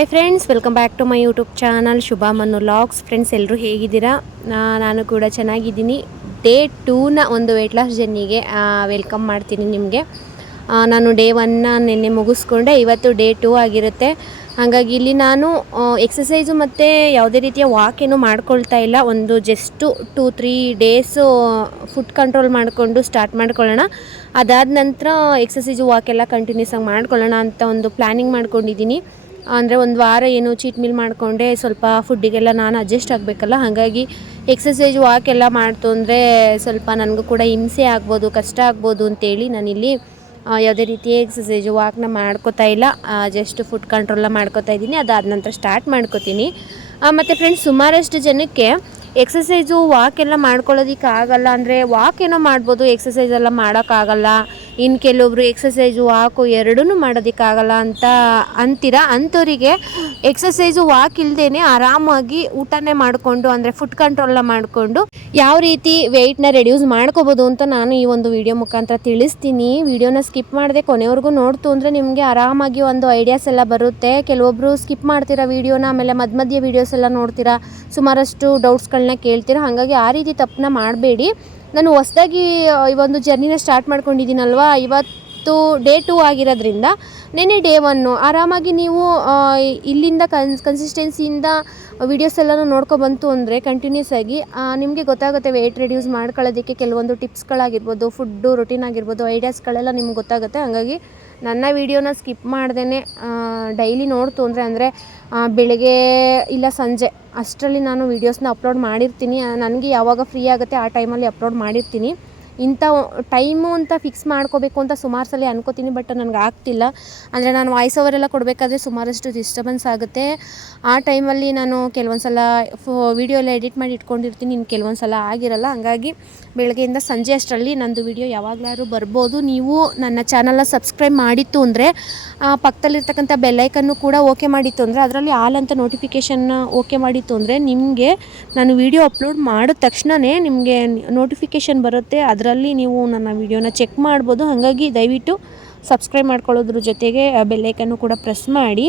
Hi friends, welcome back to my YouTube channel Shubha Mannu vlogs. Friends, ಎಲ್ಲರೂ ಹೇಗಿದ್ದೀರಾ? ನಾನು ಕೂಡ ಚೆನ್ನಾಗಿದ್ದೀನಿ. ಡೇ 2ನ ಒಂದು ವೆಯ್ಟ್ ಲಾಸ್ ಜರ್ನಿಗೆ ವೆಲ್ಕಮ್ ಮಾಡ್ತೀನಿ ನಿಮಗೆ. ನಾನು ಡೇ 1ನ ನಿನ್ನೆ ಮುಗಿಸ್ಕೊಂಡೆ. ಇವತ್ತು ಡೇ 2 ಆಗಿರುತ್ತೆ. ಹಾಗಾಗಿ ಇಲ್ಲಿ ನಾನು ಎಕ್ಸಸೈಸು ಮತ್ತು ಯಾವುದೇ ರೀತಿಯ ವಾಕ್ ಏನೂ ಮಾಡ್ಕೊಳ್ತಾ ಇಲ್ಲ. ಒಂದು ಜಸ್ಟು 2-3 ಡೇಸು ಫುಡ್ ಕಂಟ್ರೋಲ್ ಮಾಡಿಕೊಂಡು ಸ್ಟಾರ್ಟ್ ಮಾಡ್ಕೊಳ್ಳೋಣ. ಅದಾದ ನಂತರ ಎಕ್ಸಸೈಸು ವಾಕ್ ಎಲ್ಲ ಕಂಟಿನ್ಯೂಸ್ ಆಗಿ ಮಾಡ್ಕೊಳ್ಳೋಣ ಅಂತ ಒಂದು ಪ್ಲ್ಯಾನಿಂಗ್ ಮಾಡ್ಕೊಂಡಿದ್ದೀನಿ. ಅಂದರೆ ಒಂದು ವಾರ ಏನು ಚೀಟ್ ಮೀಲ್ ಮಾಡಿಕೊಂಡೆ, ಸ್ವಲ್ಪ ಫುಡ್ಡಿಗೆಲ್ಲ ನಾನು ಅಡ್ಜಸ್ಟ್ ಆಗಬೇಕಲ್ಲ. ಹಾಗಾಗಿ ಎಕ್ಸಸೈಜ್ ವಾಕ್ ಎಲ್ಲ ಮಾಡ್ತು ಅಂದರೆ ಸ್ವಲ್ಪ ನನಗೂ ಕೂಡ ಹಿಂಸೆ ಆಗ್ಬೋದು, ಕಷ್ಟ ಆಗ್ಬೋದು ಅಂತೇಳಿ ನಾನಿಲ್ಲಿ ಯಾವುದೇ ರೀತಿಯ ಎಕ್ಸಸೈಜು ವಾಕ್ನ ಮಾಡ್ಕೋತಾ ಇಲ್ಲ. ಜಸ್ಟ್ ಫುಡ್ ಕಂಟ್ರೋಲ್ನ ಮಾಡ್ಕೋತಾ ಇದ್ದೀನಿ. ಅದಾದ ನಂತರ ಸ್ಟಾರ್ಟ್ ಮಾಡ್ಕೋತೀನಿ. ಮತ್ತು ಫ್ರೆಂಡ್ಸ್, ಸುಮಾರಷ್ಟು ಜನಕ್ಕೆ ಎಕ್ಸಸೈಸು ವಾಕ್ ಎಲ್ಲ ಮಾಡ್ಕೊಳ್ಳೋದಕ್ಕೆ ಆಗಲ್ಲ. ಅಂದರೆ ವಾಕ್ ಏನೋ ಮಾಡ್ಬೋದು, ಎಕ್ಸಸೈಸ್ ಎಲ್ಲ ಮಾಡೋಕ್ಕಾಗಲ್ಲ. ಇನ್ನು ಕೆಲವೊಬ್ರು ಎಕ್ಸಸೈಸು ವಾಕು ಎರಡೂ ಮಾಡೋದಕ್ಕಾಗಲ್ಲ ಅಂತ ಅಂತೀರಾ. ಅಂಥವರಿಗೆ ಎಕ್ಸಸೈಸು ವಾಕ್ ಇಲ್ಲದೇ ಆರಾಮಾಗಿ ಊಟನೇ ಮಾಡಿಕೊಂಡು, ಅಂದರೆ ಫುಡ್ ಕಂಟ್ರೋಲ್ನ ಮಾಡಿಕೊಂಡು ಯಾವ ರೀತಿ ವೆಯ್ಟ್ನ ರೆಡ್ಯೂಸ್ ಮಾಡ್ಕೋಬೋದು ಅಂತ ನಾನು ಈ ಒಂದು ವಿಡಿಯೋ ಮುಖಾಂತರ ತಿಳಿಸ್ತೀನಿ. ವಿಡಿಯೋನ ಸ್ಕಿಪ್ ಮಾಡದೆ ಕೊನೆವರೆಗೂ ನೋಡ್ತು ಅಂದರೆ ನಿಮಗೆ ಆರಾಮಾಗಿ ಒಂದು ಐಡಿಯಾಸ್ ಎಲ್ಲ ಬರುತ್ತೆ. ಕೆಲವೊಬ್ಬರು ಸ್ಕಿಪ್ ಮಾಡ್ತೀರಾ ವಿಡಿಯೋನ, ಆಮೇಲೆ ಮಧ್ಯ ವೀಡಿಯೋಸ್ ಎಲ್ಲ ನೋಡ್ತೀರಾ, ಸುಮಾರಷ್ಟು ಡೌಟ್ಸ್ಗಳನ್ನ ಕೇಳ್ತೀರಾ. ಹಾಗಾಗಿ ಆ ರೀತಿ ತಪ್ಪನ್ನ ಮಾಡಬೇಡಿ. ನಾನು ಹೊಸದಾಗಿ ಈ ಒಂದು ಜರ್ನಿನ ಸ್ಟಾರ್ಟ್ ಮಾಡ್ಕೊಂಡಿದ್ದೀನಲ್ವ, ಇವತ್ತು ಡೇ 2 ಆಗಿರೋದ್ರಿಂದ ನೆನ್ನೆ ಡೇ 1 ಆರಾಮಾಗಿ ನೀವು ಇಲ್ಲಿಂದ ಕನ್ಸಿಸ್ಟೆನ್ಸಿಯಿಂದ ವೀಡಿಯೋಸ್ ಎಲ್ಲನೂ ನೋಡ್ಕೊಬಂತು ಅಂದರೆ ಕಂಟಿನ್ಯೂಸ್ ಆಗಿ ನಿಮಗೆ ಗೊತ್ತಾಗುತ್ತೆ. ವೆಯ್ಟ್ ರೆಡ್ಯೂಸ್ ಮಾಡ್ಕೊಳ್ಳೋದಕ್ಕೆ ಕೆಲವೊಂದು ಟಿಪ್ಸ್ಗಳಾಗಿರ್ಬೋದು, ಫುಡ್ಡು ರೊಟೀನ್ ಆಗಿರ್ಬೋದು, ಐಡಿಯಾಸ್ಗಳೆಲ್ಲ ನಿಮ್ಗೆ ಗೊತ್ತಾಗುತ್ತೆ. ಹಾಗಾಗಿ ನನ್ನ ವೀಡಿಯೋನ ಸ್ಕಿಪ್ ಮಾಡ್ದೇ ಡೈಲಿ ನೋಡ್ತು ಅಂದರೆ ಬೆಳಗ್ಗೆ ಇಲ್ಲ ಸಂಜೆ ಅಷ್ಟರಲ್ಲಿ ನಾನು ವೀಡಿಯೋಸ್ನ ಅಪ್ಲೋಡ್ ಮಾಡಿರ್ತೀನಿ. ನನಗೆ ಯಾವಾಗ ಫ್ರೀ ಆಗುತ್ತೆ ಆ ಟೈಮಲ್ಲಿ ಅಪ್ಲೋಡ್ ಮಾಡಿರ್ತೀನಿ. ಇಂಥ ಟೈಮು ಅಂತ ಫಿಕ್ಸ್ ಮಾಡ್ಕೋಬೇಕು ಅಂತ ಸುಮಾರು ಸಲ ಅನ್ಕೋತೀನಿ, ಬಟ್ ನನಗೆ ಆಗ್ತಿಲ್ಲ. ಅಂದರೆ ನಾನು ವಾಯ್ಸ್ ಓವರ್ ಎಲ್ಲ ಕೊಡಬೇಕಾದ್ರೆ ಸುಮಾರಷ್ಟು ಡಿಸ್ಟರ್ಬೆನ್ಸ್ ಆಗುತ್ತೆ. ಆ ಟೈಮಲ್ಲಿ ನಾನು ಕೆಲವೊಂದು ಸಲ ವೀಡಿಯೋ ಎಲ್ಲ ಎಡಿಟ್ ಮಾಡಿ ಇಟ್ಕೊಂಡಿರ್ತೀನಿ, ಇನ್ನು ಕೆಲವೊಂದು ಸಲ ಆಗಿರಲ್ಲ. ಹಾಗಾಗಿ ಬೆಳಗ್ಗೆಯಿಂದ ಸಂಜೆ ಅಷ್ಟರಲ್ಲಿ ನಂದು ವೀಡಿಯೋ ಯಾವಾಗಲಾದ್ರೂ ಬರ್ಬೋದು. ನೀವು ನನ್ನ ಚಾನಲ್ನ ಸಬ್ಸ್ಕ್ರೈಬ್ ಮಾಡಿತ್ತು ಅಂದರೆ ಪಕ್ಕದಲ್ಲಿರ್ತಕ್ಕಂಥ ಬೆಲ್ಲೈಕನ್ನು ಕೂಡ ಓಕೆ ಮಾಡಿತ್ತು ಅಂದರೆ, ಅದರಲ್ಲಿ ಆಲ್ ಅಂತ ನೋಟಿಫಿಕೇಷನ್ನ ಓಕೆ ಮಾಡಿತ್ತು ಅಂದರೆ ನಿಮಗೆ ನಾನು ವೀಡಿಯೋ ಅಪ್ಲೋಡ್ ಮಾಡಿದ ತಕ್ಷಣವೇ ನಿಮಗೆ ನೋಟಿಫಿಕೇಷನ್ ಬರುತ್ತೆ. ಅದರಲ್ಲಿ ನೀವು ನನ್ನ ವೀಡಿಯೋನ ಚೆಕ್ ಮಾಡ್ಬೋದು. ಹಾಗಾಗಿ ದಯವಿಟ್ಟು ಸಬ್ಸ್ಕ್ರೈಬ್ ಮಾಡ್ಕೊಳ್ಳೋದ್ರ ಜೊತೆಗೆ ಬೆಲ್ಲೈಕನ್ನು ಕೂಡ ಪ್ರೆಸ್ ಮಾಡಿ.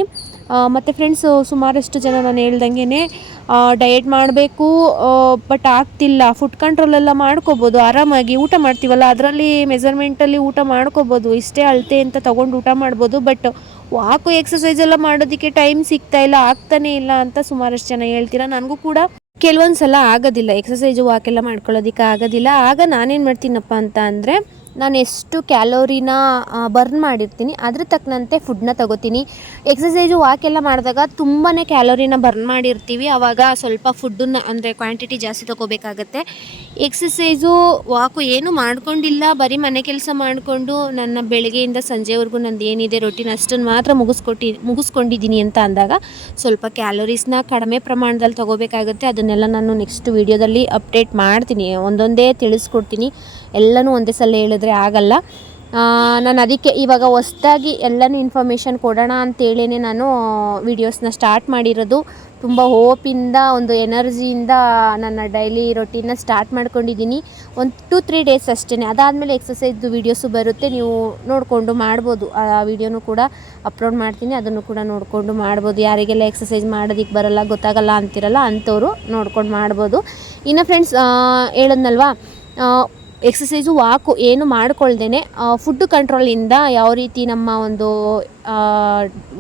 ಮತ್ತು ಫ್ರೆಂಡ್ಸು, ಸುಮಾರಷ್ಟು ಜನ ನಾನು ಹೇಳ್ದಂಗೆ ಡಯಟ್ ಮಾಡಬೇಕು ಬಟ್ ಆಗ್ತಿಲ್ಲ, ಫುಡ್ ಕಂಟ್ರೋಲೆಲ್ಲ ಮಾಡ್ಕೋಬೋದು, ಆರಾಮಾಗಿ ಊಟ ಮಾಡ್ತೀವಲ್ಲ ಅದರಲ್ಲಿ ಮೆಜರ್ಮೆಂಟಲ್ಲಿ ಊಟ ಮಾಡ್ಕೋಬೋದು, ಇಷ್ಟೇ ಅಳತೆ ಅಂತ ತೊಗೊಂಡು ಊಟ ಮಾಡ್ಬೋದು. ಬಟ್ ವಾಕು ಎಕ್ಸಸೈಸ್ ಎಲ್ಲ ಮಾಡೋದಕ್ಕೆ ಟೈಮ್ ಸಿಗ್ತಾಯಿಲ್ಲ, ಆಗ್ತಾನೇ ಇಲ್ಲ ಅಂತ ಸುಮಾರಷ್ಟು ಜನ ಹೇಳ್ತೀರಾ. ನನಗೂ ಕೂಡ ಕೆಲವೊಂದು ಸಲ ಆಗೋದಿಲ್ಲ, ಎಕ್ಸಸೈಜು ವಾಕೆಲ್ಲ ಮಾಡ್ಕೊಳ್ಳೋದಕ್ಕೆ ಆಗೋದಿಲ್ಲ. ಆಗ ನಾನೇನು ಮಾಡ್ತೀನಪ್ಪ ಅಂತ ಅಂದರೆ, ನಾನು ಎಷ್ಟು ಕ್ಯಾಲೋರಿನ ಬರ್ನ್ ಮಾಡಿರ್ತೀನಿ ಅದ್ರ ತಕ್ಕಂತೆ ಫುಡ್ನ ತಗೋತೀನಿ. ಎಕ್ಸಸೈಜು ವಾಕೆಲ್ಲ ಮಾಡಿದಾಗ ತುಂಬಾ ಕ್ಯಾಲೋರಿನ ಬರ್ನ್ ಮಾಡಿರ್ತೀವಿ, ಆವಾಗ ಸ್ವಲ್ಪ ಫುಡ್ಡನ್ನ ಅಂದರೆ ಕ್ವಾಂಟಿಟಿ ಜಾಸ್ತಿ ತೊಗೋಬೇಕಾಗತ್ತೆ. ಎಕ್ಸಸೈಸು ವಾಕು ಏನು ಮಾಡ್ಕೊಂಡಿಲ್ಲ, ಬರೀ ಮನೆ ಕೆಲಸ ಮಾಡಿಕೊಂಡು ನನ್ನ ಬೆಳಗ್ಗೆಯಿಂದ ಸಂಜೆವರೆಗೂ ನಂದು ಏನಿದೆ ರೊಟೀನ್ ಅಷ್ಟನ್ನು ಮಾತ್ರ ಮುಗಿಸ್ಕೊಂಡಿದ್ದೀನಿ ಅಂತ ಅಂದಾಗ ಸ್ವಲ್ಪ ಕ್ಯಾಲೋರೀಸ್ನ ಕಡಿಮೆ ಪ್ರಮಾಣದಲ್ಲಿ ತೊಗೋಬೇಕಾಗುತ್ತೆ. ಅದನ್ನೆಲ್ಲ ನಾನು ನೆಕ್ಸ್ಟ್ ವೀಡಿಯೋದಲ್ಲಿ ಅಪ್ಡೇಟ್ ಮಾಡ್ತೀನಿ, ಒಂದೊಂದೇ ತಿಳಿಸ್ಕೊಡ್ತೀನಿ. ಎಲ್ಲನೂ ಒಂದೇ ಸಲ ಹೇಳಿದ್ರೆ ಆಗಲ್ಲ. ನಾನು ಅದಕ್ಕೆ ಇವಾಗ ಹೊಸ್ದಾಗಿ ಎಲ್ಲನೂ ಇನ್ಫಾರ್ಮೇಷನ್ ಕೊಡೋಣ ಅಂತೇಳೇ ನಾನು ವೀಡಿಯೋಸ್ನ ಸ್ಟಾರ್ಟ್ ಮಾಡಿರೋದು. ತುಂಬ ಹೋಪಿಂದ, ಒಂದು ಎನರ್ಜಿಯಿಂದ ನನ್ನ ಡೈಲಿ ರೊಟೀನ್ನ ಸ್ಟಾರ್ಟ್ ಮಾಡ್ಕೊಂಡಿದ್ದೀನಿ. ಒಂದು 2-3 ಡೇಸ್ ಅಷ್ಟೇ. ಅದಾದಮೇಲೆ ಎಕ್ಸಸೈಸ್ದು ವೀಡಿಯೋಸು ಬರುತ್ತೆ, ನೀವು ನೋಡಿಕೊಂಡು ಮಾಡ್ಬೋದು. ಆ ವೀಡಿಯೋನು ಕೂಡ ಅಪ್ಲೋಡ್ ಮಾಡ್ತೀನಿ, ಅದನ್ನು ಕೂಡ ನೋಡಿಕೊಂಡು ಮಾಡ್ಬೋದು. ಯಾರಿಗೆಲ್ಲ ಎಕ್ಸಸೈಸ್ ಮಾಡೋದಕ್ಕೆ ಬರಲ್ಲ, ಗೊತ್ತಾಗಲ್ಲ ಅಂತಿರಲ್ಲ, ಅಂಥವ್ರು ನೋಡ್ಕೊಂಡು ಮಾಡ್ಬೋದು. ಇನ್ನು ಫ್ರೆಂಡ್ಸ್, ಹೇಳಿದ್ನಲ್ವಾ, ಎಕ್ಸಸೈಸು ವಾಕು ಏನು ಮಾಡ್ಕೊಳ್ದೇ ಫುಡ್ ಕಂಟ್ರೋಲಿಂದ ಯಾವ ರೀತಿ ನಮ್ಮ ಒಂದು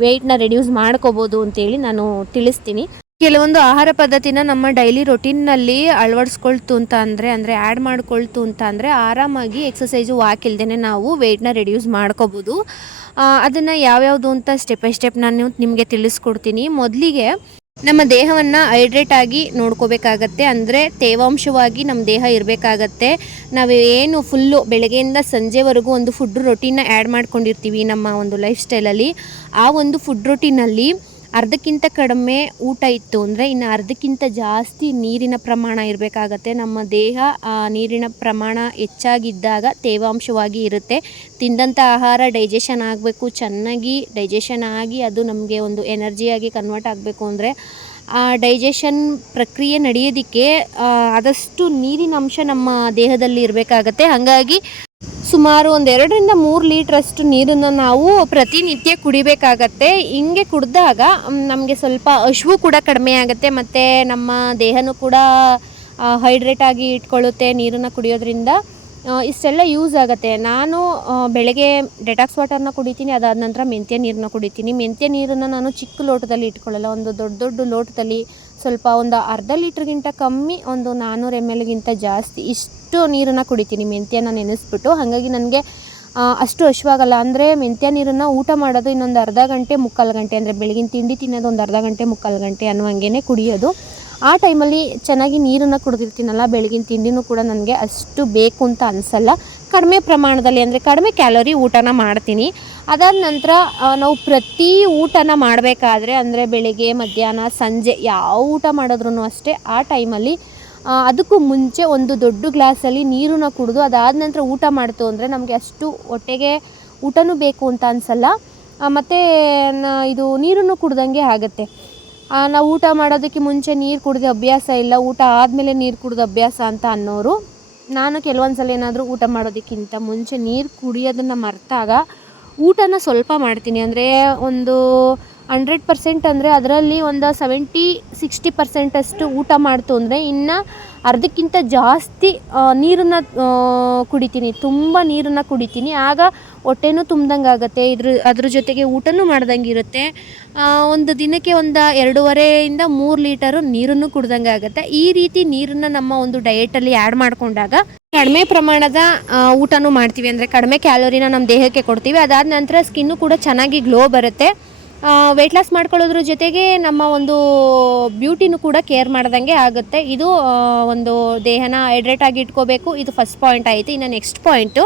ವೆಯ್ಟ್ನ ರೆಡ್ಯೂಸ್ ಮಾಡ್ಕೋಬೋದು ಅಂತೇಳಿ ನಾನು ತಿಳಿಸ್ತೀನಿ. ಕೆಲವೊಂದು ಆಹಾರ ಪದ್ಧತಿನ ನಮ್ಮ ಡೈಲಿ ರೊಟೀನ್ನಲ್ಲಿ ಅಳವಡಿಸ್ಕೊಳ್ತು ಅಂತ ಅಂದರೆ ಆ್ಯಡ್ ಮಾಡ್ಕೊಳ್ತು ಅಂತ ಅಂದರೆ ಆರಾಮಾಗಿ ಎಕ್ಸಸೈಸು ವಾಕ್ ಇಲ್ದೇ ನಾವು ವೆಯ್ಟ್ನ ರೆಡ್ಯೂಸ್ ಮಾಡ್ಕೋಬೋದು. ಅದನ್ನು ಯಾವ್ಯಾವುದು ಅಂತ ಸ್ಟೆಪ್ ಬೈ ಸ್ಟೆಪ್ ನಾನು ನಿಮಗೆ ತಿಳಿಸ್ಕೊಡ್ತೀನಿ. ಮೊದಲಿಗೆ ನಮ್ಮ ದೇಹವನ್ನು ಹೈಡ್ರೇಟ್ ಆಗಿ ನೋಡ್ಕೋಬೇಕಾಗತ್ತೆ. ಅಂದರೆ ತೇವಾಂಶವಾಗಿ ನಮ್ಮ ದೇಹ ಇರಬೇಕಾಗತ್ತೆ. ನಾವು ಏನು ಫುಲ್ಲು ಬೆಳಗ್ಗೆಯಿಂದ ಸಂಜೆವರೆಗೂ ಒಂದು ಫುಡ್ ರೊಟೀನ್ನ ಆ್ಯಡ್ ಮಾಡ್ಕೊಂಡಿರ್ತೀವಿ ನಮ್ಮ ಒಂದು ಲೈಫ್ ಸ್ಟೈಲಲ್ಲಿ, ಆ ಒಂದು ಫುಡ್ ರೊಟೀನಲ್ಲಿ ಅರ್ಧಕ್ಕಿಂತ ಕಡಿಮೆ ಊಟ ಇತ್ತು ಅಂದರೆ ಇನ್ನು ಅರ್ಧಕ್ಕಿಂತ ಜಾಸ್ತಿ ನೀರಿನ ಪ್ರಮಾಣ ಇರಬೇಕಾಗತ್ತೆ. ನಮ್ಮ ದೇಹ ನೀರಿನ ಪ್ರಮಾಣ ಹೆಚ್ಚಾಗಿದ್ದಾಗ ತೇವಾಂಶವಾಗಿ ಇರುತ್ತೆ. ತಿಂದಂಥ ಆಹಾರ ಡೈಜೆಷನ್ ಆಗಬೇಕು, ಚೆನ್ನಾಗಿ ಡೈಜೆಷನ್ ಆಗಿ ಅದು ನಮಗೆ ಒಂದು ಎನರ್ಜಿಯಾಗಿ ಕನ್ವರ್ಟ್ ಆಗಬೇಕು ಅಂದರೆ ಆ ಡೈಜೆಷನ್ ಪ್ರಕ್ರಿಯೆ ನಡೆಯೋದಕ್ಕೆ ಆದಷ್ಟು ನೀರಿನ ಅಂಶ ನಮ್ಮ ದೇಹದಲ್ಲಿ ಇರಬೇಕಾಗತ್ತೆ. ಹಾಗಾಗಿ ಸುಮಾರು ಒಂದು 2 ರಿಂದ 3 ಲೀಟ್ರಷ್ಟು ನೀರನ್ನು ನಾವು ಪ್ರತಿನಿತ್ಯ ಕುಡಿಬೇಕಾಗತ್ತೆ. ಹಿಂಗೆ ಕುಡಿದಾಗ ನಮಗೆ ಸ್ವಲ್ಪ ಹಸಿವು ಕೂಡ ಕಡಿಮೆ ಆಗುತ್ತೆ ಮತ್ತು ನಮ್ಮ ದೇಹನೂ ಕೂಡ ಹೈಡ್ರೇಟ್ ಆಗಿ ಇಟ್ಕೊಳ್ಳುತ್ತೆ ನೀರನ್ನು ಕುಡಿಯೋದ್ರಿಂದ. ಇಷ್ಟೆಲ್ಲ ಯೂಸ್ ಆಗುತ್ತೆ. ನಾನು ಬೆಳಗ್ಗೆ ಡೆಟಾಕ್ಸ್ ವಾಟರ್ನ ಕುಡಿತೀನಿ, ಅದಾದ ನಂತರ ಮೆಂತ್ಯ ನೀರನ್ನ ಕುಡಿತೀನಿ. ಮೆಂತ್ಯ ನೀರನ್ನು ನಾನು ಚಿಕ್ಕ ಲೋಟದಲ್ಲಿ ಇಟ್ಕೊಳ್ಳಲ್ಲ, ಒಂದು ದೊಡ್ಡ ದೊಡ್ಡ ಲೋಟದಲ್ಲಿ ಸ್ವಲ್ಪ ಒಂದು ಅರ್ಧ ಲೀಟ್ರ್ಗಿಂತ ಕಮ್ಮಿ, ಒಂದು 400 ml ಗಿಂತ ಜಾಸ್ತಿ ಇಷ್ಟು ನೀರನ್ನು ಕುಡಿತೀನಿ ಮೆಂತ್ಯನ ನೆನೆಸ್ಬಿಟ್ಟು. ಹಾಗಾಗಿ ನನಗೆ ಅಷ್ಟು ಹಸಿವಾಗಲ್ಲ. ಅಂದರೆ ಮೆಂತ್ಯ ನೀರನ್ನು ಊಟ ಮಾಡೋದು ಇನ್ನೊಂದು ಅರ್ಧ ಗಂಟೆ ಮುಕ್ಕಾಲು ಗಂಟೆ, ಅಂದರೆ ಬೆಳಗಿನ ತಿಂಡಿ ತಿನ್ನೋದು ಒಂದು ಅರ್ಧ ಗಂಟೆ ಮುಕ್ಕಾಲು ಗಂಟೆ ಅನ್ನುವಂಗೆ ಕುಡಿಯೋದು. ಆ ಟೈಮಲ್ಲಿ ಚೆನ್ನಾಗಿ ನೀರನ್ನು ಕುಡಿದಿರ್ತೀನಲ್ಲ, ಬೆಳಗಿನ ತಿಂಡಿನೂ ಕೂಡ ನನಗೆ ಅಷ್ಟು ಬೇಕು ಅಂತ ಅನಿಸಲ್ಲ. ಕಡಿಮೆ ಪ್ರಮಾಣದಲ್ಲಿ, ಅಂದರೆ ಕಡಿಮೆ ಕ್ಯಾಲೋರಿ ಊಟನ ಮಾಡ್ತೀನಿ. ಅದಾದ ನಂತರ ನಾವು ಪ್ರತಿ ಊಟನ ಮಾಡಬೇಕಾದ್ರೆ, ಅಂದರೆ ಬೆಳಗ್ಗೆ ಮಧ್ಯಾಹ್ನ ಸಂಜೆ ಯಾವ ಊಟ ಮಾಡಿದ್ರೂ ಅಷ್ಟೇ, ಆ ಟೈಮಲ್ಲಿ ಅದಕ್ಕೂ ಮುಂಚೆ ಒಂದು ದೊಡ್ಡ ಗ್ಲಾಸಲ್ಲಿ ನೀರನ್ನ ಕುಡಿದು ಅದಾದ ನಂತರ ಊಟ ಮಾಡ್ತು ಅಂದರೆ ನಮಗೆ ಅಷ್ಟು ಹೊಟ್ಟೆಗೆ ಊಟನೂ ಬೇಕು ಅಂತ ಅನಿಸಲ್ಲ. ಮತ್ತು ಇದು ನೀರನ್ನು ಕುಡ್ದಂಗೆ ಆಗುತ್ತೆ. ನಾವು ಊಟ ಮಾಡೋದಕ್ಕೆ ಮುಂಚೆ ನೀರು ಕುಡಿದ ಅಭ್ಯಾಸ ಇಲ್ಲ, ಊಟ ಆದಮೇಲೆ ನೀರು ಕುಡಿದ ಅಭ್ಯಾಸ ಅಂತ ಅನ್ನೋರು. ನಾನು ಕೆಲವೊಂದು ಸಲ ಏನಾದರೂ ಊಟ ಮಾಡೋದಕ್ಕಿಂತ ಮುಂಚೆ ನೀರು ಕುಡಿಯೋದನ್ನು ಮರೆತಾಗ ಊಟನ ಸ್ವಲ್ಪ ಮಾಡ್ತೀನಿ. ಅಂದರೆ ಒಂದು 100% ಅಂದರೆ ಅದರಲ್ಲಿ ಒಂದು 70-60% ಅಷ್ಟು ಊಟ ಮಾಡ್ತು ಅಂದರೆ ಇನ್ನು ಅರ್ಧಕ್ಕಿಂತ ಜಾಸ್ತಿ ನೀರನ್ನು ಕುಡಿತೀನಿ, ತುಂಬ ನೀರನ್ನು ಕುಡಿತೀನಿ. ಆಗ ಹೊಟ್ಟೆನೂ ತುಂಬ್ದಂಗೆ ಆಗುತ್ತೆ, ಅದ್ರ ಜೊತೆಗೆ ಊಟನೂ ಮಾಡ್ದಂಗೆ ಇರುತ್ತೆ. ಒಂದು ದಿನಕ್ಕೆ ಒಂದು 2.5ರಿಂದ 3 ಲೀಟರು ನೀರನ್ನು ಕುಡ್ದಂಗೆ ಆಗುತ್ತೆ. ಈ ರೀತಿ ನೀರನ್ನು ನಮ್ಮ ಒಂದು ಡಯೆಟಲ್ಲಿ ಆ್ಯಡ್ ಮಾಡಿಕೊಂಡಾಗ ಕಡಿಮೆ ಪ್ರಮಾಣದ ಊಟನೂ ಮಾಡ್ತೀವಿ, ಅಂದರೆ ಕಡಿಮೆ ಕ್ಯಾಲೋರಿನ ನಮ್ಮ ದೇಹಕ್ಕೆ ಕೊಡ್ತೀವಿ. ಅದಾದ ನಂತರ ಸ್ಕಿನ್ನು ಕೂಡ ಚೆನ್ನಾಗಿ ಗ್ಲೋ ಬರುತ್ತೆ. ವೆಯ್ಟ್ ಲಾಸ್ ಮಾಡ್ಕೊಳ್ಳೋದ್ರ ಜೊತೆಗೆ ನಮ್ಮ ಒಂದು ಬ್ಯೂಟಿನೂ ಕೂಡ ಕೇರ್ ಮಾಡ್ದಂಗೆ ಆಗುತ್ತೆ. ಇದು ಒಂದು ದೇಹನ ಹೈಡ್ರೇಟ್ ಆಗಿ ಇಟ್ಕೋಬೇಕು. ಇದು ಫಸ್ಟ್ ಪಾಯಿಂಟ್ ಆಯಿತು. ಇನ್ನು ನೆಕ್ಸ್ಟ್ ಪಾಯಿಂಟು,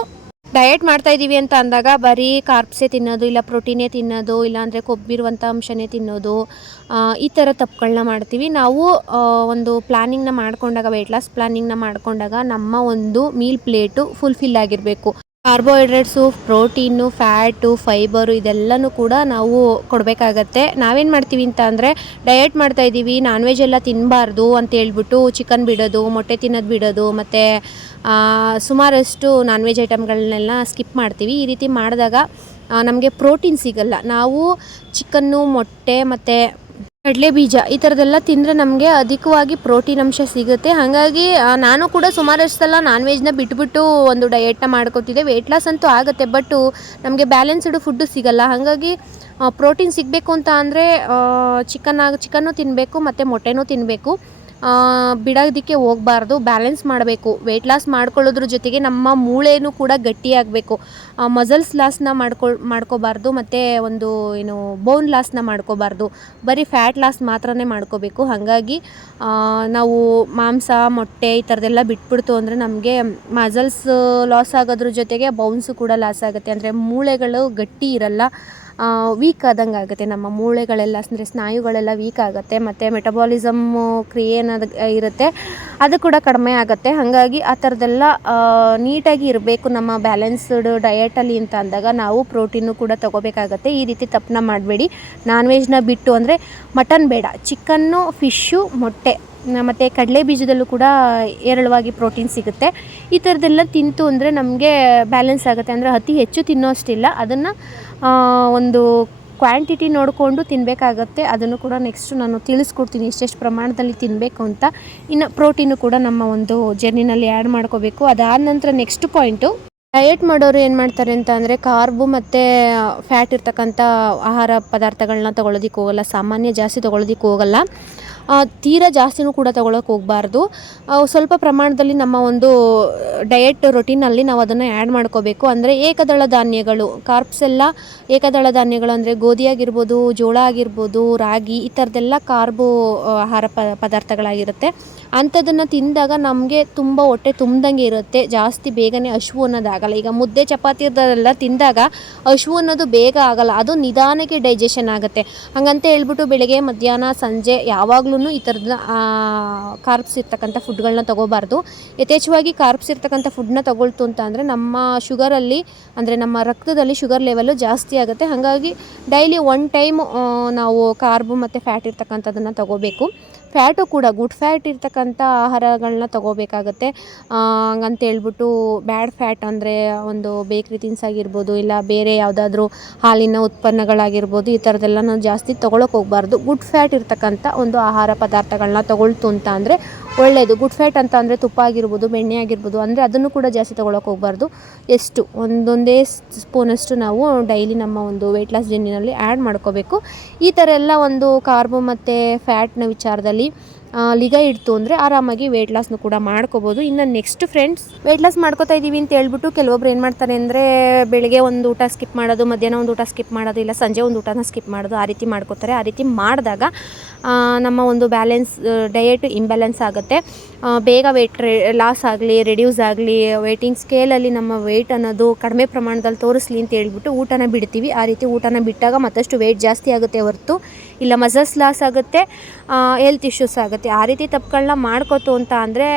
ಡಯೆಟ್ ಮಾಡ್ತಾಯಿದ್ದೀವಿ ಅಂತ ಅಂದಾಗ ಬರೀ ಕಾರ್ಬ್ಸೇ ತಿನ್ನೋದು, ಇಲ್ಲ ಪ್ರೋಟೀನೇ ತಿನ್ನೋದು, ಇಲ್ಲಾಂದರೆ ಕೊಬ್ಬಿರುವಂಥ ಅಂಶನೇ ತಿನ್ನೋದು, ಈ ಥರ ತಪ್ಪುಗಳನ್ನ ಮಾಡ್ತೀವಿ. ನಾವು ಒಂದು ಪ್ಲ್ಯಾನಿಂಗ್ನ ಮಾಡ್ಕೊಂಡಾಗ, ವೆಯ್ಟ್ ಲಾಸ್ ಪ್ಲ್ಯಾನಿಂಗ್ನ ಮಾಡ್ಕೊಂಡಾಗ ನಮ್ಮ ಒಂದು ಮೀಲ್ ಪ್ಲೇಟು ಫುಲ್ಫಿಲ್ ಆಗಿರಬೇಕು. ಕಾರ್ಬೋಹೈಡ್ರೇಟ್ಸು, ಪ್ರೋಟೀನು, ಫ್ಯಾಟು, ಫೈಬರು ಇದೆಲ್ಲನೂ ಕೂಡ ನಾವು ಕೊಡಬೇಕಾಗತ್ತೆ. ನಾವೇನು ಮಾಡ್ತೀವಿ ಅಂತ ಅಂದರೆ, ಡಯೆಟ್ ಮಾಡ್ತಾಯಿದ್ದೀವಿ, ನಾನ್ ವೆಜ್ ಎಲ್ಲ ತಿನ್ನಬಾರ್ದು ಅಂತೇಳ್ಬಿಟ್ಟು ಚಿಕನ್ ಬಿಡೋದು, ಮೊಟ್ಟೆ ತಿನ್ನೋದು ಬಿಡೋದು, ಮತ್ತು ಸುಮಾರಷ್ಟು ನಾನ್ ವೆಜ್ ಐಟಮ್ಗಳನ್ನೆಲ್ಲ ಸ್ಕಿಪ್ ಮಾಡ್ತೀವಿ. ಈ ರೀತಿ ಮಾಡಿದಾಗ ನಮಗೆ ಪ್ರೋಟೀನ್ ಸಿಗಲ್ಲ. ನಾವು ಚಿಕನ್ನು, ಮೊಟ್ಟೆ ಮತ್ತು ಕಡಲೆ ಬೀಜ ಈ ಥರದ್ದೆಲ್ಲ ತಿಂದರೆ ನಮಗೆ ಅಧಿಕವಾಗಿ ಪ್ರೋಟೀನ್ ಅಂಶ ಸಿಗುತ್ತೆ. ಹಾಗಾಗಿ ನಾನು ಕೂಡ ಸುಮಾರಷ್ಟು ಸಲ ನಾನ್ ವೆಜ್ನ ಬಿಟ್ಬಿಟ್ಟು ಒಂದು ಡಯೆಟ್ನ ಮಾಡ್ಕೊತಿದ್ದೆ. ವೆಯ್ಟ್ ಲಾಸ್ ಅಂತೂ ಆಗುತ್ತೆ, ಬಟ್ಟು ನಮಗೆ ಬ್ಯಾಲೆನ್ಸ್ಡ್ ಫುಡ್ಡು ಸಿಗಲ್ಲ. ಹಾಗಾಗಿ ಪ್ರೋಟೀನ್ ಸಿಗಬೇಕು ಅಂತ ಅಂದರೆ ಚಿಕನ್ನು ತಿನ್ನಬೇಕು ಮತ್ತು ಮೊಟ್ಟೆನೂ ತಿನ್ನಬೇಕು. ಬಿಡೋದಕ್ಕೆ ಹೋಗಬಾರ್ದು, ಬ್ಯಾಲೆನ್ಸ್ ಮಾಡಬೇಕು. ವೆಯ್ಟ್ ಲಾಸ್ ಮಾಡ್ಕೊಳ್ಳೋದ್ರ ಜೊತೆಗೆ ನಮ್ಮ ಮೂಳೆನೂ ಕೂಡ ಗಟ್ಟಿಯಾಗಬೇಕು. ಮಸಲ್ಸ್ ಲಾಸ್ನ ಮಾಡ್ಕೋಬಾರ್ದು, ಮತ್ತು ಒಂದು ಏನು ಬೋನ್ ಲಾಸ್ನ ಮಾಡ್ಕೋಬಾರ್ದು. ಬರೀ ಫ್ಯಾಟ್ ಲಾಸ್ ಮಾತ್ರನೇ ಮಾಡ್ಕೋಬೇಕು. ಹಾಗಾಗಿ ನಾವು ಮಾಂಸ, ಮೊಟ್ಟೆ ಈ ಥರದ್ದೆಲ್ಲ ಬಿಟ್ಬಿಡ್ತು ಅಂದರೆ ನಮಗೆ ಮಸಲ್ಸ್ ಲಾಸ್ ಆಗೋದ್ರ ಜೊತೆಗೆ ಬೋನ್ಸು ಕೂಡ ಲಾಸ್ ಆಗುತ್ತೆ. ಅಂದರೆ ಮೂಳೆಗಳು ಗಟ್ಟಿ ಇರಲ್ಲ, ವೀಕ್ ಆದಂಗೆ ಆಗುತ್ತೆ. ನಮ್ಮ ಮೂಳೆಗಳೆಲ್ಲ, ಅಂದರೆ ಸ್ನಾಯುಗಳೆಲ್ಲ ವೀಕ್ ಆಗುತ್ತೆ, ಮತ್ತು ಮೆಟಬಾಲಿಸಮ್ಮು ಕ್ರಿಯೆ ಅನ್ನೋದು ಇರುತ್ತೆ, ಅದು ಕೂಡ ಕಡಿಮೆ ಆಗುತ್ತೆ. ಹಾಗಾಗಿ ಆ ಥರದ್ದೆಲ್ಲ ನೀಟಾಗಿ ಇರಬೇಕು ನಮ್ಮ ಬ್ಯಾಲೆನ್ಸ್ಡ್ ಡಯೆಟಲ್ಲಿ ಅಂತ ಅಂದಾಗ ನಾವು ಪ್ರೋಟೀನು ಕೂಡ ತೊಗೋಬೇಕಾಗತ್ತೆ. ಈ ರೀತಿ ತಪ್ಪನ್ನ ಮಾಡಬೇಡಿ. ನಾನ್ ವೆಜ್ನ ಬಿಟ್ಟು, ಅಂದರೆ ಮಟನ್ ಬೇಡ, ಚಿಕನ್ನು, ಫಿಶ್ಶು, ಮೊಟ್ಟೆ ಮತ್ತು ಕಡಲೆ ಬೀಜದಲ್ಲೂ ಕೂಡ ಹೇರಳವಾಗಿ ಪ್ರೋಟೀನ್ ಸಿಗುತ್ತೆ. ಈ ಥರದ್ದೆಲ್ಲ ತಿಂತು ಅಂದರೆ ನಮಗೆ ಬ್ಯಾಲೆನ್ಸ್ ಆಗುತ್ತೆ. ಅಂದರೆ ಅತಿ ಹೆಚ್ಚು ತಿನ್ನೋ ಅಷ್ಟಿಲ್ಲ, ಅದನ್ನು ಒಂದು ಕ್ವಾಂಟಿಟಿ ನೋಡಿಕೊಂಡು ತಿನ್ನಬೇಕಾಗತ್ತೆ. ಅದನ್ನು ಕೂಡ ನೆಕ್ಸ್ಟ್ ನಾನು ತಿಳಿಸ್ಕೊಡ್ತೀನಿ ಎಷ್ಟೆಷ್ಟು ಪ್ರಮಾಣದಲ್ಲಿ ತಿನ್ನಬೇಕು ಅಂತ. ಇನ್ನು ಪ್ರೋಟೀನು ಕೂಡ ನಮ್ಮ ಒಂದು ಜರ್ನಿನಲ್ಲಿ ಆ್ಯಡ್ ಮಾಡ್ಕೋಬೇಕು. ಅದಾದ ನಂತರ ನೆಕ್ಸ್ಟ್ ಪಾಯಿಂಟು, ಡಯೆಟ್ ಮಾಡೋರು ಏನು ಮಾಡ್ತಾರೆ ಅಂತ ಅಂದರೆ ಕಾರ್ಬು ಮತ್ತು ಫ್ಯಾಟ್ ಇರ್ತಕ್ಕಂಥ ಆಹಾರ ಪದಾರ್ಥಗಳನ್ನ ತೊಗೊಳೋದಕ್ಕೆ ಹೋಗಲ್ಲ. ಸಾಮಾನ್ಯ ಜಾಸ್ತಿ ತೊಗೊಳೋದಕ್ಕೆ ಹೋಗಲ್ಲ, ತೀರಾ ಜಾಸ್ತಿನೂ ಕೂಡ ತೊಗೊಳಕ್ಕೆ ಹೋಗಬಾರ್ದು. ಸ್ವಲ್ಪ ಪ್ರಮಾಣದಲ್ಲಿ ನಮ್ಮ ಒಂದು ಡಯೆಟ್ ರೊಟೀನಲ್ಲಿ ನಾವು ಅದನ್ನು ಆ್ಯಡ್ ಮಾಡ್ಕೋಬೇಕು. ಅಂದರೆ ಏಕದಳ ಧಾನ್ಯಗಳು, ಕಾರ್ಬ್ಸ್ ಎಲ್ಲ ಏಕದಳ ಧಾನ್ಯಗಳು, ಅಂದರೆ ಗೋಧಿ ಆಗಿರ್ಬೋದು, ಜೋಳ ಆಗಿರ್ಬೋದು, ರಾಗಿ, ಈ ಥರದ್ದೆಲ್ಲ ಕಾರ್ಬು ಆಹಾರ ಪದಾರ್ಥಗಳಾಗಿರುತ್ತೆ. ಅಂಥದ್ದನ್ನು ತಿಂದಾಗ ನಮಗೆ ತುಂಬ ಹೊಟ್ಟೆ ತುಂಬ್ದಂಗೆ ಇರುತ್ತೆ, ಜಾಸ್ತಿ ಬೇಗನೆ ಹಸಿವು ಅನ್ನೋದಾಗಲ್ಲ. ಈಗ ಮುದ್ದೆ ಚಪಾತಿ ಅದೆಲ್ಲ ತಿಂದಾಗ ಹಸಿವು ಅನ್ನೋದು ಬೇಗ ಆಗಲ್ಲ, ಅದು ನಿಧಾನಕ್ಕೆ ಡೈಜೆಷನ್ ಆಗುತ್ತೆ. ಹಾಗಂತ ಹೇಳ್ಬಿಟ್ಟು ಬೆಳಗ್ಗೆ ಮಧ್ಯಾಹ್ನ ಸಂಜೆ ಯಾವಾಗಲೂ ಈ ಥರದ ಕಾರ್ಬ್ಸ್ ಇರ್ತಕ್ಕಂಥ ಫುಡ್ಗಳನ್ನ ತೊಗೋಬಾರ್ದು. ಯಥೇಚ್ಛವಾಗಿ ಕಾರ್ಬ್ಸ್ ಇರ್ತಕ್ಕಂಥ ಫುಡ್ನ ತೊಗೊಳ್ತು ಅಂತ ಅಂದರೆ ನಮ್ಮ ಶುಗರಲ್ಲಿ, ಅಂದರೆ ನಮ್ಮ ರಕ್ತದಲ್ಲಿ ಶುಗರ್ ಲೆವೆಲ್ಲು ಜಾಸ್ತಿ ಆಗುತ್ತೆ. ಹಾಗಾಗಿ ಡೈಲಿ 1 ಟೈಮ್ ನಾವು ಕಾರ್ಬು ಮತ್ತು ಫ್ಯಾಟ್ ಇರ್ತಕ್ಕಂಥದ್ದನ್ನು ತೊಗೋಬೇಕು. ಫ್ಯಾಟು ಕೂಡ ಗುಡ್ ಫ್ಯಾಟ್ ಇರ್ತಕ್ಕಂಥ ಆಹಾರಗಳನ್ನ ತೊಗೋಬೇಕಾಗತ್ತೆ. ಹಂಗಂತೇಳ್ಬಿಟ್ಟು ಬ್ಯಾಡ್ ಫ್ಯಾಟ್ ಅಂದರೆ ಒಂದು ಬೇಕ್ರಿ ತಿನ್ಸ್ ಆಗಿರ್ಬೋದು, ಇಲ್ಲ ಬೇರೆ ಯಾವುದಾದ್ರೂ ಹಾಲಿನ ಉತ್ಪನ್ನಗಳಾಗಿರ್ಬೋದು, ಈ ಥರದ್ದೆಲ್ಲ ನಾವು ಜಾಸ್ತಿ ತೊಗೊಳಕ್ಕೆ ಹೋಗಬಾರ್ದು. ಗುಡ್ ಫ್ಯಾಟ್ ಇರ್ತಕ್ಕಂಥ ಒಂದು ಆಹಾರ ಪದಾರ್ಥಗಳನ್ನ ತೊಗೊಳ್ತು ಅಂತ ಅಂದರೆ ಒಳ್ಳೆಯದು. ಗುಡ್ ಫ್ಯಾಟ್ ಅಂತ ಅಂದರೆ ತುಪ್ಪ ಆಗಿರ್ಬೋದು, ಬೆಣ್ಣೆ ಆಗಿರ್ಬೋದು, ಅಂದರೆ ಅದನ್ನು ಕೂಡ ಜಾಸ್ತಿ ತೊಗೊಳಕ್ಕೆ ಹೋಗಬಾರ್ದು. ಎಷ್ಟು ಒಂದೊಂದೇ ಸ್ಪೂನಷ್ಟು ನಾವು ಡೈಲಿ ನಮ್ಮ ಒಂದು ವೆಯ್ಟ್ ಲಾಸ್ ಜರ್ನಿನಲ್ಲಿ ಆ್ಯಡ್ ಮಾಡ್ಕೋಬೇಕು. ಈ ಥರ ಎಲ್ಲ ಒಂದು ಕಾರ್ಬು ಮತ್ತು ಫ್ಯಾಟ್ನ ವಿಚಾರದಲ್ಲಿ ನಿಗಾ ಇಡ್ತು ಅಂದರೆ ಆರಾಮಾಗಿ ವೆಯ್ಟ್ ಲಾಸ್ನು ಕೂಡ ಮಾಡ್ಕೋಬೋದು. ಇನ್ನು ನೆಕ್ಸ್ಟ್ ಫ್ರೆಂಡ್ಸ್, ವೆಯ್ಟ್ ಲಾಸ್ ಮಾಡ್ಕೋತಾ ಇದ್ದೀವಿ ಅಂತ ಹೇಳ್ಬಿಟ್ಟು ಕೆಲವೊಬ್ರು ಏನು ಮಾಡ್ತಾರೆ ಅಂದರೆ ಬೆಳಿಗ್ಗೆ ಒಂದು ಊಟ ಸ್ಕಿಪ್ ಮಾಡೋದು, ಮಧ್ಯಾಹ್ನ ಒಂದು ಊಟ ಸ್ಕಿಪ್ ಮಾಡೋದು, ಇಲ್ಲ ಸಂಜೆ ಒಂದು ಊಟನ ಸ್ಕಿಪ್ ಮಾಡೋದು, ಆ ರೀತಿ ಮಾಡ್ಕೋತಾರೆ. ಆ ರೀತಿ ಮಾಡಿದಾಗ ನಮ್ಮ ಒಂದು ಡಯಟ್ ಇಂಬ್ಯಾಲೆನ್ಸ್ ಆಗುತ್ತೆ. ಬೇಗ ವೆಯ್ಟ್ ಲಾಸ್ ಆಗಲಿ, ರೆಡ್ಯೂಸ್ ಆಗಲಿ, ವೆಯ್ಟಿಂಗ್ ಸ್ಕೇಲಲ್ಲಿ ನಮ್ಮ ವೆಯ್ಟ್ ಅನ್ನೋದು ಕಡಿಮೆ ಪ್ರಮಾಣದಲ್ಲಿ ತೋರಿಸ್ಲಿ ಅಂತ ಹೇಳ್ಬಿಟ್ಟು ಊಟನ ಬಿಡ್ತೀವಿ. ಆ ರೀತಿ ಊಟನ ಬಿಟ್ಟಾಗ ಮತ್ತಷ್ಟು ವೆಯ್ಟ್ ಜಾಸ್ತಿ ಆಗುತ್ತೆ ಹೊರತು ಇಲ್ಲ ಮಸಲ್ಸ್ ಲಾಸ್ ಆಗುತ್ತೆ, ಹೆಲ್ತ್ ಇಶ್ಯೂಸ್ ಆಗುತ್ತೆ. ಆ ರೀತಿ ತಪ್ಪುಗಳನ್ನ ಮಾಡ್ಕೋತು ಅಂತ ಅಂದರೆ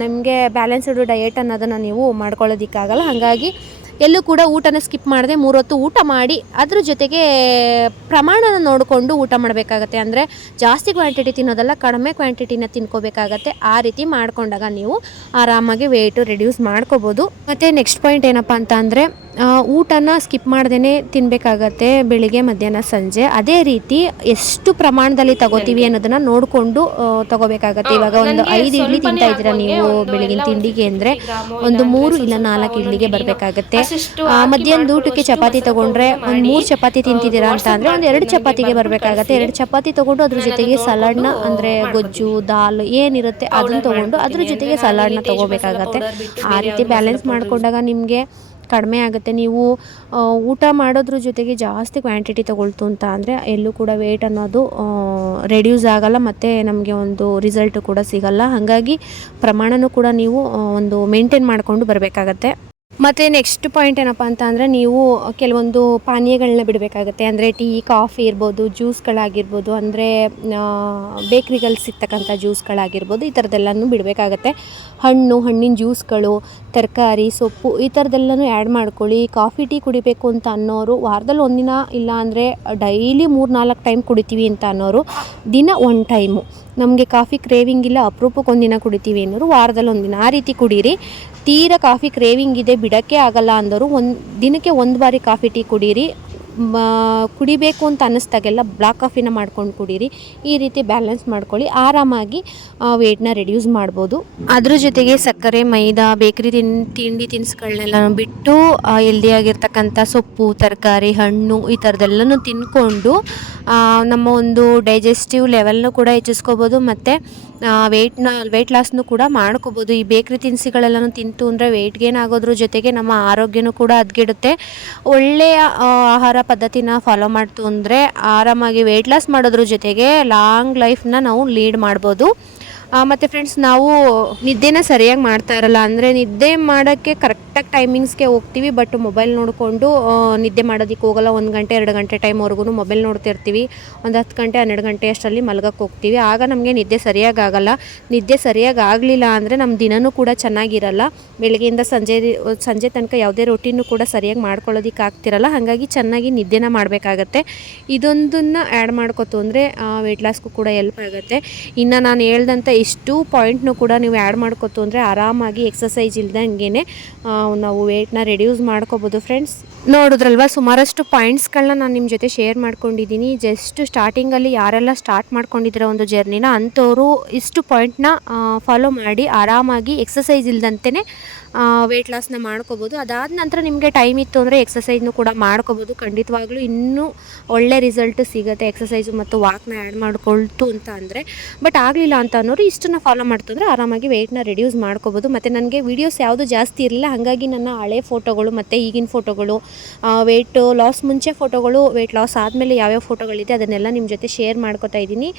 ನಮಗೆ ಬ್ಯಾಲೆನ್ಸ್ಡ್ ಡಯಟ್ ಅನ್ನೋದನ್ನು ನೀವು ಮಾಡ್ಕೊಳ್ಳೋದಕ್ಕಾಗಲ್ಲ. ಹಾಗಾಗಿ ಎಲ್ಲೂ ಕೂಡ ಊಟನ ಸ್ಕಿಪ್ ಮಾಡದೆ 3 ಹೊತ್ತು ಊಟ ಮಾಡಿ ಅದ್ರ ಜೊತೆಗೆ ಪ್ರಮಾಣನ ನೋಡಿಕೊಂಡು ಊಟ ಮಾಡಬೇಕಾಗತ್ತೆ. ಅಂದರೆ ಜಾಸ್ತಿ ಕ್ವಾಂಟಿಟಿ ತಿನ್ನೋದಲ್ಲ, ಕಡಿಮೆ ಕ್ವಾಂಟಿಟಿನ ತಿನ್ಕೋಬೇಕಾಗತ್ತೆ. ಆ ರೀತಿ ಮಾಡ್ಕೊಂಡಾಗ ನೀವು ಆರಾಮಾಗಿ ವೆಯ್ಟು ರೆಡ್ಯೂಸ್ ಮಾಡ್ಕೋಬೋದು. ಮತ್ತು ನೆಕ್ಸ್ಟ್ ಪಾಯಿಂಟ್ ಏನಪ್ಪ ಅಂತ ಅಂದರೆ ಊಟನ ಸ್ಕಿಪ್ ಮಾಡ್ದೇ ತಿನ್ನಬೇಕಾಗತ್ತೆ ಬೆಳಿಗ್ಗೆ, ಮಧ್ಯಾಹ್ನ, ಸಂಜೆ. ಅದೇ ರೀತಿ ಎಷ್ಟು ಪ್ರಮಾಣದಲ್ಲಿ ತಗೋತೀವಿ ಅನ್ನೋದನ್ನು ನೋಡಿಕೊಂಡು ತಗೋಬೇಕಾಗತ್ತೆ. ಇವಾಗ ಒಂದು 5 ಇಡ್ಲಿ ತಿಂತಾ ಇದ್ದೀರಾ ನೀವು ಬೆಳಗಿನ ತಿಂಡಿಗೆ ಅಂದರೆ ಒಂದು 3 ಇಲ್ಲ 4 ಇಡ್ಲಿಗೆ ಬರಬೇಕಾಗತ್ತೆ. ಮಧ್ಯಾಹ್ನದ ಊಟಕ್ಕೆ ಚಪಾತಿ ತೊಗೊಂಡ್ರೆ ಒಂದು 3 ಚಪಾತಿ ತಿಂತಿದ್ದೀರಾ ಅಂತ ಅಂದರೆ ಒಂದು 2 ಚಪಾತಿಗೆ ಬರಬೇಕಾಗತ್ತೆ. 2 ಚಪಾತಿ ತೊಗೊಂಡು ಅದ್ರ ಜೊತೆಗೆ ಸಲಾಡ್ನ ಅಂದರೆ ಗೊಜ್ಜು, ದಾಲ್ ಏನಿರುತ್ತೆ ಅದನ್ನು ತೊಗೊಂಡು ಅದ್ರ ಜೊತೆಗೆ ಸಲಾಡ್ನ ತೊಗೋಬೇಕಾಗತ್ತೆ. ಆ ರೀತಿ ಬ್ಯಾಲೆನ್ಸ್ ಮಾಡಿಕೊಂಡಾಗ ನಿಮಗೆ ಕಡಿಮೆ ಆಗುತ್ತೆ. ನೀವು ಊಟ ಮಾಡೋದ್ರ ಜೊತೆಗೆ ಜಾಸ್ತಿ ಕ್ವಾಂಟಿಟಿ ತೊಗೊಳ್ತು ಅಂತ ಅಂದರೆ ಎಲ್ಲೂ ಕೂಡ ವೆಯ್ಟ್ ಅನ್ನೋದು ರೆಡ್ಯೂಸ್ ಆಗೋಲ್ಲ ಮತ್ತು ನಮಗೆ ಒಂದು ರಿಸಲ್ಟು ಕೂಡ ಸಿಗೋಲ್ಲ. ಹಾಗಾಗಿ ಪ್ರಮಾಣನೂ ಕೂಡ ನೀವು ಒಂದು ಮೇಂಟೈನ್ ಮಾಡಿಕೊಂಡು ಬರಬೇಕಾಗತ್ತೆ. ಮತ್ತು ನೆಕ್ಸ್ಟ್ ಪಾಯಿಂಟ್ ಏನಪ್ಪ ಅಂತ ಅಂದರೆ ನೀವು ಕೆಲವೊಂದು ಪಾನೀಯಗಳನ್ನ ಬಿಡಬೇಕಾಗತ್ತೆ. ಅಂದರೆ ಟೀ, ಕಾಫಿ ಇರ್ಬೋದು, ಜ್ಯೂಸ್ಗಳಾಗಿರ್ಬೋದು, ಅಂದರೆ ಬೇಕ್ರಿಗಳಲ್ಲಿ ಸಿಗ್ತಕ್ಕಂಥ ಜ್ಯೂಸ್ಗಳಾಗಿರ್ಬೋದು, ಈ ಥರದ್ದೆಲ್ಲನೂ ಬಿಡಬೇಕಾಗತ್ತೆ. ಹಣ್ಣಿನ ಜ್ಯೂಸ್ಗಳು, ತರಕಾರಿ, ಸೊಪ್ಪು ಈ ಥರದ್ದೆಲ್ಲನೂ ಆ್ಯಡ್ ಮಾಡ್ಕೊಳ್ಳಿ. ಕಾಫಿ, ಟೀ ಕುಡಿಬೇಕು ಅಂತ ಅನ್ನೋರು ವಾರದಲ್ಲಿ ಒಂದಿನ, ಇಲ್ಲ ಅಂದರೆ ಡೈಲಿ 3-4 ಟೈಮ್ ಕುಡಿತೀವಿ ಅಂತ ಅನ್ನೋರು ದಿನ 1 ಟೈಮು. ನಮಗೆ ಕಾಫಿ ಕ್ರೇವಿಂಗ್ ಇಲ್ಲ, ಅಪರೂಪಕ್ಕೆ ಒಂದಿನ ಕುಡಿತೀವಿ ಅನ್ನೋರು ವಾರದಲ್ಲಿ 1 ದಿನ ಆ ರೀತಿ ಕುಡೀರಿ. ತೀರಾ ಕಾಫಿ ಕ್ರೇವಿಂಗ್ ಇದೆ, ಬಿಡೋಕ್ಕೆ ಆಗಲ್ಲ ಅಂದವರು ದಿನಕ್ಕೆ 1 ಬಾರಿ ಕಾಫಿ, ಟೀ ಕುಡೀರಿ. ಕುಡಿಬೇಕು ಅಂತ ಅನ್ನಿಸ್ದಾಗೆಲ್ಲ ಬ್ಲ್ಯಾಕ್ ಕಾಫಿನ ಮಾಡ್ಕೊಂಡು ಕುಡೀರಿ. ಈ ರೀತಿ ಬ್ಯಾಲೆನ್ಸ್ ಮಾಡ್ಕೊಳ್ಳಿ, ಆರಾಮಾಗಿ ವೆಯ್ಟ್ನ ರೆಡ್ಯೂಸ್ ಮಾಡ್ಬೋದು. ಅದ್ರ ಜೊತೆಗೆ ಸಕ್ಕರೆ, ಮೈದಾ, ಬೇಕ್ರಿ ತಿಂಡಿ ತಿನಿಸುಗಳನ್ನೆಲ್ಲ ಬಿಟ್ಟು ಹೆಲ್ದಿಯಾಗಿರ್ತಕ್ಕಂಥ ಸೊಪ್ಪು, ತರಕಾರಿ, ಹಣ್ಣು ಈ ಥರದ್ದೆಲ್ಲನೂ ತಿನ್ಕೊಂಡು ನಮ್ಮ ಒಂದು ಡೈಜೆಸ್ಟಿವ್ ಲೆವೆಲ್ನೂ ಕೂಡ ಹೆಚ್ಚಿಸ್ಕೋಬೋದು ಮತ್ತು ವೆಯ್ಟ್ ಲಾಸ್ನು ಕೂಡ ಮಾಡ್ಕೋಬೋದು. ಈ ಬೇಕ್ರಿ ತಿನಿಸುಗಳೆಲ್ಲನೂ ತಿಂತು ಅಂದರೆ ವೆಯ್ಟ್ ಗೇನ್ ಆಗೋದ್ರ ಜೊತೆಗೆ ನಮ್ಮ ಆರೋಗ್ಯನೂ ಕೂಡ ಹದಗೆಡುತ್ತೆ. ಒಳ್ಳೆಯ ಆಹಾರ ಪದ್ಧತಿನ ಫಾಲೋ ಮಾಡ್ತು ಅಂದರೆ ಆರಾಮಾಗಿ ವೆಯ್ಟ್ ಲಾಸ್ ಮಾಡೋದ್ರ ಜೊತೆಗೆ ಲಾಂಗ್ ಲೈಫ್ನ ನಾವು ಲೀಡ್ ಮಾಡ್ಬೋದು. ಮತ್ತು ಫ್ರೆಂಡ್ಸ್, ನಾವು ನಿದ್ದೆನ ಸರಿಯಾಗಿ ಮಾಡ್ತಾ ಇರಲ್ಲ. ಅಂದರೆ ನಿದ್ದೆ ಮಾಡೋಕ್ಕೆ ಕರೆಕ್ಟಾಗಿ ಟೈಮಿಂಗ್ಸ್ಗೆ ಹೋಗ್ತೀವಿ, ಬಟ್ ಮೊಬೈಲ್ ನೋಡಿಕೊಂಡು ನಿದ್ದೆ ಮಾಡೋದಕ್ಕೆ ಹೋಗಲ್ಲ. 1 ಗಂಟೆ 2 ಗಂಟೆ ಟೈಮ್ವರೆಗೂ ಮೊಬೈಲ್ ನೋಡ್ತಿರ್ತೀವಿ. ಒಂದು 10 ಗಂಟೆ 12 ಗಂಟೆ ಅಷ್ಟರಲ್ಲಿ ಮಲಗಕ್ಕೆ ಹೋಗ್ತೀವಿ. ಆಗ ನಮಗೆ ನಿದ್ದೆ ಸರಿಯಾಗಿ ಆಗಲ್ಲ. ನಿದ್ದೆ ಸರಿಯಾಗಿ ಆಗಲಿಲ್ಲ ಅಂದರೆ ನಮ್ಮ ದಿನವೂ ಕೂಡ ಚೆನ್ನಾಗಿರಲ್ಲ. ಬೆಳಗ್ಗೆಯಿಂದ ಸಂಜೆ ತನಕ ಯಾವುದೇ ರೊಟೀನು ಕೂಡ ಸರಿಯಾಗಿ ಮಾಡ್ಕೊಳ್ಳೋದಕ್ಕೆ ಆಗ್ತಿರಲ್ಲ. ಹಾಗಾಗಿ ಚೆನ್ನಾಗಿ ನಿದ್ದೆನ ಮಾಡಬೇಕಾಗತ್ತೆ. ಇದೊಂದನ್ನು ಆ್ಯಡ್ ಮಾಡ್ಕೊತು ಅಂದರೆ ವೆಯ್ಟ್ ಲಾಸ್ಗೂ ಕೂಡ ಹೆಲ್ಪ್ ಆಗುತ್ತೆ. ಇನ್ನು ನಾನು ಹೇಳ್ದಂಥ ಇಷ್ಟು ಪಾಯಿಂಟ್ನು ಕೂಡ ನೀವು ಆ್ಯಡ್ ಮಾಡ್ಕೊತು ಅಂದರೆ ಆರಾಮಾಗಿ ಎಕ್ಸಸೈಸ್ ಇಲ್ದಂಗೆ ನಾವು ವೆಯ್ಟ್ನ ರೆಡ್ಯೂಸ್ ಮಾಡ್ಕೋಬೋದು. ಫ್ರೆಂಡ್ಸ್, ನೋಡಿದ್ರಲ್ವ ಸುಮಾರಷ್ಟು ಪಾಯಿಂಟ್ಸ್ಗಳನ್ನ ನಾನು ನಿಮ್ಮ ಜೊತೆ ಶೇರ್ ಮಾಡ್ಕೊಂಡಿದ್ದೀನಿ. ಜಸ್ಟ್ ಸ್ಟಾರ್ಟಿಂಗಲ್ಲಿ ಯಾರೆಲ್ಲ ಸ್ಟಾರ್ಟ್ ಮಾಡ್ಕೊಂಡಿದ್ದೀರೋ ಒಂದು ಜರ್ನಿನ ಅಂಥವರು ಇಷ್ಟು ಪಾಯಿಂಟ್ನ ಫಾಲೋ ಮಾಡಿ ಆರಾಮಾಗಿ ಎಕ್ಸಸೈಸ್ ಇಲ್ದಂತೆ ವೆಯ್ಟ್ ಲಾಸ್ನ ಮಾಡ್ಕೋಬೋದು. ಅದಾದ ನಂತರ ನಿಮಗೆ ಟೈಮ್ ಇತ್ತು ಅಂದರೆ ಎಕ್ಸಸೈಸ್ನು ಕೂಡ ಮಾಡ್ಕೋಬೋದು. ಖಂಡಿತವಾಗ್ಲೂ ಇನ್ನೂ ಒಳ್ಳೆ ರಿಸಲ್ಟ್ ಸಿಗುತ್ತೆ ಎಕ್ಸಸೈಸು ಮತ್ತು ವಾಕ್ನ ಆ್ಯಡ್ ಮಾಡ್ಕೊಳ್ತು ಅಂತ ಅಂದರೆ. ಬಟ್ ಆಗಲಿಲ್ಲ ಅಂತ ಅನ್ನೋರು ಇಷ್ಟನ್ನು ಫಾಲೋ ಮಾಡ್ತು ಅಂದರೆ ಆರಾಮಾಗಿ ವೆಯ್ಟ್ನ ರೆಡ್ಯೂಸ್ ಮಾಡ್ಕೋಬೋದು. ಮತ್ತು ನನಗೆ ವೀಡಿಯೋಸ್ ಯಾವುದು ಜಾಸ್ತಿ ಇರಲಿಲ್ಲ, ಹಾಗಾಗಿ ನನ್ನ ಹಳೆ ಫೋಟೋಗಳು ಮತ್ತು ಈಗಿನ ಫೋಟೋಗಳು, ವೆಯ್ಟ್ ಲಾಸ್ ಮುಂಚೆ ಫೋಟೋಗಳು, ವೆಯ್ಟ್ ಲಾಸ್ ಆದಮೇಲೆ ಯಾವ್ಯಾವ ಫೋಟೋಗಳಿದೆ ಅದನ್ನೆಲ್ಲ ನಿಮ್ಮ ಜೊತೆ ಶೇರ್ ಮಾಡ್ಕೋತಾ ಇದ್ದೀನಿ.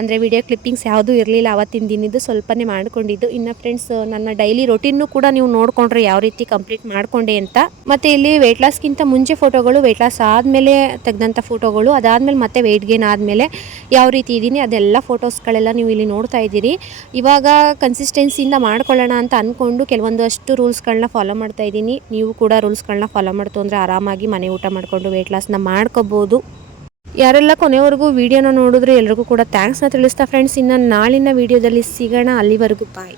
ಅಂದರೆ ವಿಡಿಯೋ ಕ್ಲಿಪ್ಪಿಂಗ್ಸ್ ಯಾವುದೂ ಇರಲಿಲ್ಲ ಅವತ್ತಿನ ದಿನದ್ದು, ಸ್ವಲ್ಪನೇ ಮಾಡ್ಕೊಂಡಿದ್ದು. ಇನ್ನು ಫ್ರೆಂಡ್ಸ್, ನನ್ನ ಡೈಲಿ ರೊಟೀನ್ನು ಕೂಡ ನೀವು ನೋಡಿಕೊಂಡ್ರೆ ಯಾವ ರೀತಿ ಕಂಪ್ಲೀಟ್ ಮಾಡಿಕೊಂಡೆ ಅಂತ. ಮತ್ತು ಇಲ್ಲಿ ವೆಯ್ಟ್ ಲಾಸ್ಗಿಂತ ಮುಂಚೆ ಫೋಟೋಗಳು, ವೆಯ್ಟ್ ಲಾಸ್ ಆದಮೇಲೆ ತೆಗೆದಂಥ ಫೋಟೋಗಳು, ಅದಾದಮೇಲೆ ಮತ್ತೆ ವೆಯ್ಟ್ ಗೇನ್ ಆದಮೇಲೆ ಯಾವ ರೀತಿ ಇದ್ದೀನಿ ಅದೆಲ್ಲ ಫೋಟೋಸ್ಗಳೆಲ್ಲ ನೀವು ಇಲ್ಲಿ ನೋಡ್ತಾ ಇದ್ದೀರಿ. ಇವಾಗ ಕನ್ಸಿಸ್ಟೆನ್ಸಿಯಿಂದ ಮಾಡ್ಕೊಳ್ಳೋಣ ಅಂತ ಅಂದ್ಕೊಂಡು ಕೆಲವೊಂದಷ್ಟು ರೂಲ್ಸ್ಗಳನ್ನ ಫಾಲೋ ಮಾಡ್ತಾ ಇದ್ದೀನಿ. ನೀವು ಕೂಡ ರೂಲ್ಸ್ಗಳನ್ನ ಫಾಲೋ ಮಾಡ್ತು ಅಂದರೆ ಆರಾಮಾಗಿ ಮನೆ ಊಟ ಮಾಡಿಕೊಂಡು ವೆಯ್ಟ್ ಲಾಸ್ನ ಮಾಡ್ಕೋಬೋದು. ಯಾರೆಲ್ಲ ಕೊನೆವರೆಗೂ ವಿಡಿಯೋನ ನೋಡಿದ್ರೆ ಎಲ್ರಿಗೂ ಕೂಡ ಥ್ಯಾಂಕ್ಸ್ನ ತಿಳಿಸ್ತಾ ಫ್ರೆಂಡ್ಸ್, ಇನ್ನು ನಾಳಿನ ವಿಡಿಯೋದಲ್ಲಿ ಸಿಗೋಣ. ಅಲ್ಲಿವರೆಗೂ ಬಾಯ್.